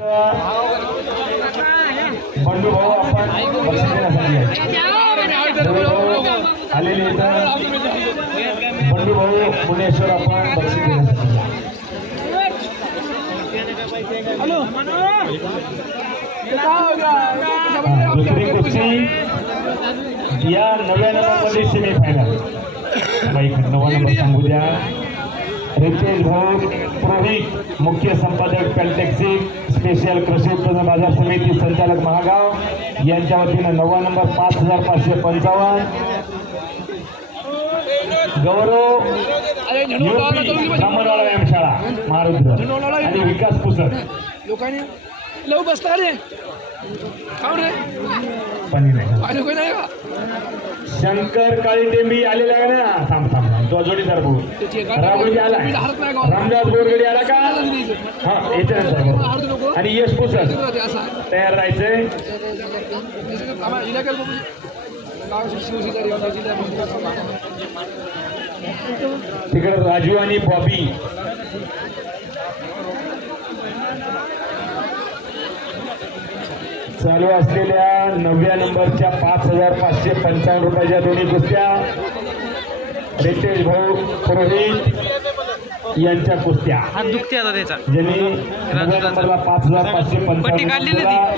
बंडू भाऊ आपण आलेले बंडू भाऊ मुनेश्वर आपण बक्षीस देण्यासाठी दुसरी कुस्ती या 9व्या नंबरमध्ये सेमीफायनल बाईक 9 नंबर सांगू द्या रितेश भाऊ पुरोहित मुख्य संपादक पेल्टेक्सी स्पेशल कृषी उत्पन्न बाजार समिती संचालक महागाव यांच्या वतीनं 9वा नंबर 5555 गौरव ब्राह्मणवाडा व्यायामशाळा महारुद्र आणि विकास पुसद लोकांनी लव बसता रे पाणी नाही शंकर काळीटेंबी आलेला आहे ना थांब थांब तो जोडीदार भाऊ राघोजी आला रामदास बोरगडी आला का हा याच्यानंतर आणि यश पुसद तयार राहायचंय तिकडे राजू आणि बॉबी चालू असलेल्या 9व्या नंबरच्या 5555 रुपयाच्या दोन्ही कुस्त्या रितेश भाऊ पुरोहित यांच्या कुस्त्या हात दुखते आता त्याचा ज्यांनी 9व्या नंबरला 5555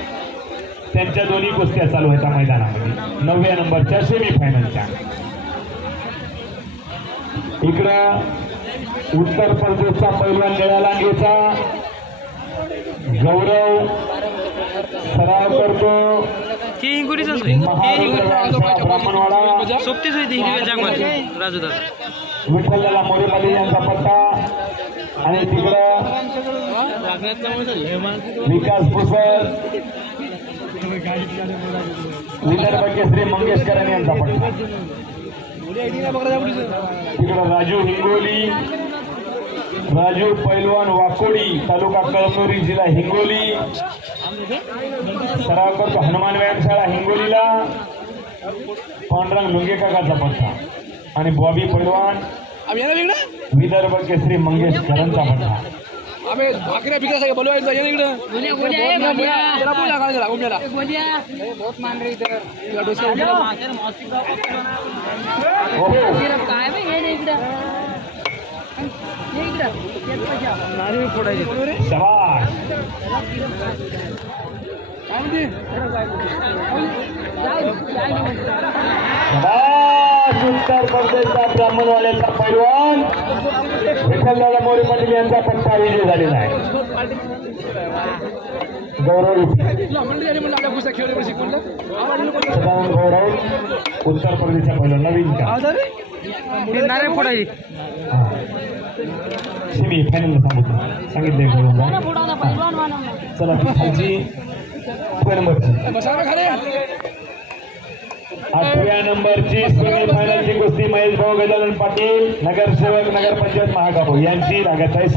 त्यांच्या दोन्ही कुस्त्या चालू आहेत मैदानामध्ये 9व्या नंबरच्या सेमीफायनलच्या इकडं उत्तर प्रदेशचा पहिलवान निळ्या लांगेचा गौरव सराव करतो ब्राह्मणवाडा सोबतीच होती हिरव्या जागमध्ये राजूदादा विठ्ठलला मोरेपाली यांचा पट्टा आणि तिकडं विकास पुसद विदर्भ केसरी मंगेशकर यांचा पट्टा तिकडं राजू हिंगोली राजू पैलवान वाकोडी तालुका कळमनुरी जिल्हा हिंगोली सराव करतो हनुमान व्यायामशाळा हिंगोलीला पांडुरंग लुंगे काकाचा पट्टा आणि बॉबी पैलवान विदर्भ केसरी मंगेशकरांचा पट्टा भाकऱ्या बिकऱ्या बोलवायचं उत्तर प्रदेशचा ब्राह्मणवाड्याचा पैलवान विठ्ठलदादा मोरे पाटील यांचा पट्टा विजय झालेला आहे गौरव सदानंद गौरव उत्तर प्रदेशचा पहिला नवीन का सेमी फायनल सांगितले चला खालची 8व्या नंबरची सेमी फायनलची कुस्ती महेश भाऊ गजानन पाटील नगरसेवक नगरपंचायत महागाव यांची लागत आहे